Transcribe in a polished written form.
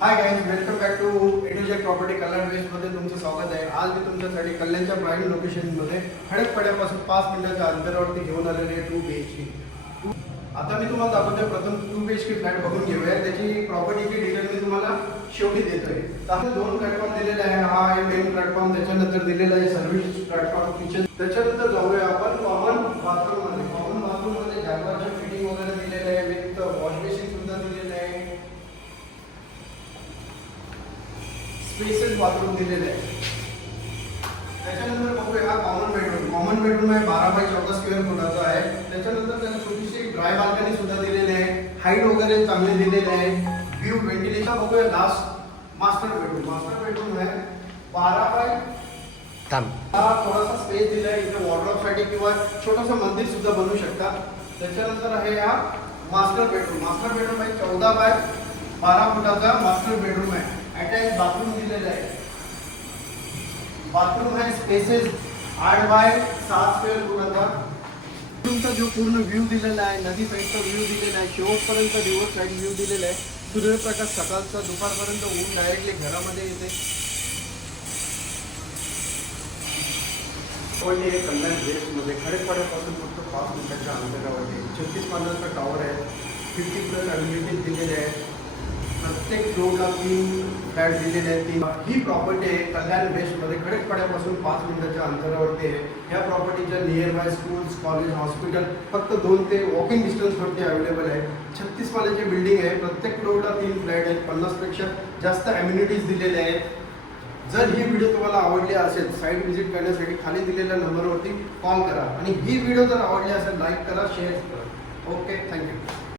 High guys, welcome back to एडुजेक property Kalyan west मध्ये तुमचं स्वागत आहे। आज मी तुमच्यासाठी कल्याणच्या प्राईम लोकेशन मध्ये हडकपाड्यापासून 5 मिनिटाच्या अंतरावरती घेऊन आलेले 2 BHK। आता मी तुम्हाला दाखवतोय प्रथम 2 BHK फ्लॅट बघून घेऊया। त्याची प्रॉपर्टीची डिटेल मी तुम्हाला शेवटी देतोय। तर दोन प्लॅटफॉर्म दिलेले आहे, हा आहे मेन प्लॅटफॉर्म, त्याच्यानंतर दिलेला आहे सर्व्हिस प्लॅटफॉर्म किचन। त्याच्यानंतर जाऊया आपण कॉमन बाथरूम मध्ये। कॉमन बाथरूम मध्ये जॅगवारचे फिटिंग वगैरे दिलेले आहे, विथ वॉश बेसिन सुद्धा दिलेले आहे, स्पेसेस बाथरूम दिलेले आहे। त्याच्यानंतर बघूया हा कॉमन बेडरूम। कॉमन बेडरूम आहे 12 बाय 14 स्क्वेअर फुटाचा आहे। त्याच्यानंतर त्याला छोटीशी ड्राय बाल्कनी सुद्धा दिलेली आहे, हाईट वगैरे चांगले दिलेले आहे, व्ह्यू व्हेंटिलेशन। बघूया last master bedroom. Master bedroom आहे 12 बाय हा थोडासा स्पेस दिला आहे, इथे वॉर्डरोब साठी किंवा छोटासा मंदिर सुद्धा बनवू शकता। त्याच्यानंतर आहे हा मास्टर बेडरूम। मास्टर बेडरूम आहे 14 बाय 12 फुटाचा मास्टर बेडरूम आहे। अटॅच बाथरूम दिलेला आहे। बाथरूम आहे स्पेसेस 8 बाय 7 स्क्वेअर फुटाचा। तुमचा जो पूर्ण व्ह्यू दिलेला आहे, नदी साईडचा व्ह्यू दिलेला आहे, शेवटपर्यंत रिव्हर साईड व्ह्यू दिलेला आहे। सूर्यप्रकाश सकाळचा दुपारपर्यंत ऊन डायरेक्टली घरामध्ये येते। हे कल्याण वेस्टमध्ये खडकपाड्यापासून फक्त 5 मिनिटाच्या अंतरावरती 36 माळाचा टॉवर आहे, 50+ अम्युनिटीज दिलेले आहेत। प्रत्येक फ्लोरला 3 फ्लॅट दिलेले आहेत। ही प्रॉपर्टी आहे कल्याण वेस्टमध्ये खडकपाड्यापासून 5 मिनिटाच्या अंतरावरती आहे। ह्या प्रॉपर्टीच्या near by schools, college, hospital फक्त 2 ते वॉकिंग डिस्टन्सवरती अवेलेबल आहे। 36 माळ्याची बिल्डिंग आहे, प्रत्येक फ्लोरला 3 फ्लॅट आहेत, 50पेक्षा जास्त अम्युनिटीज दिलेले आहेत। जर ही व्हिडिओ तुम्हाला आवडली असेल, साईट व्हिजिट करण्यासाठी खाली दिलेल्या नंबरवरती कॉल करा, आणि ही व्हिडिओ जर आवडली असेल लाईक करा, शेअर करा। Okay, thank you.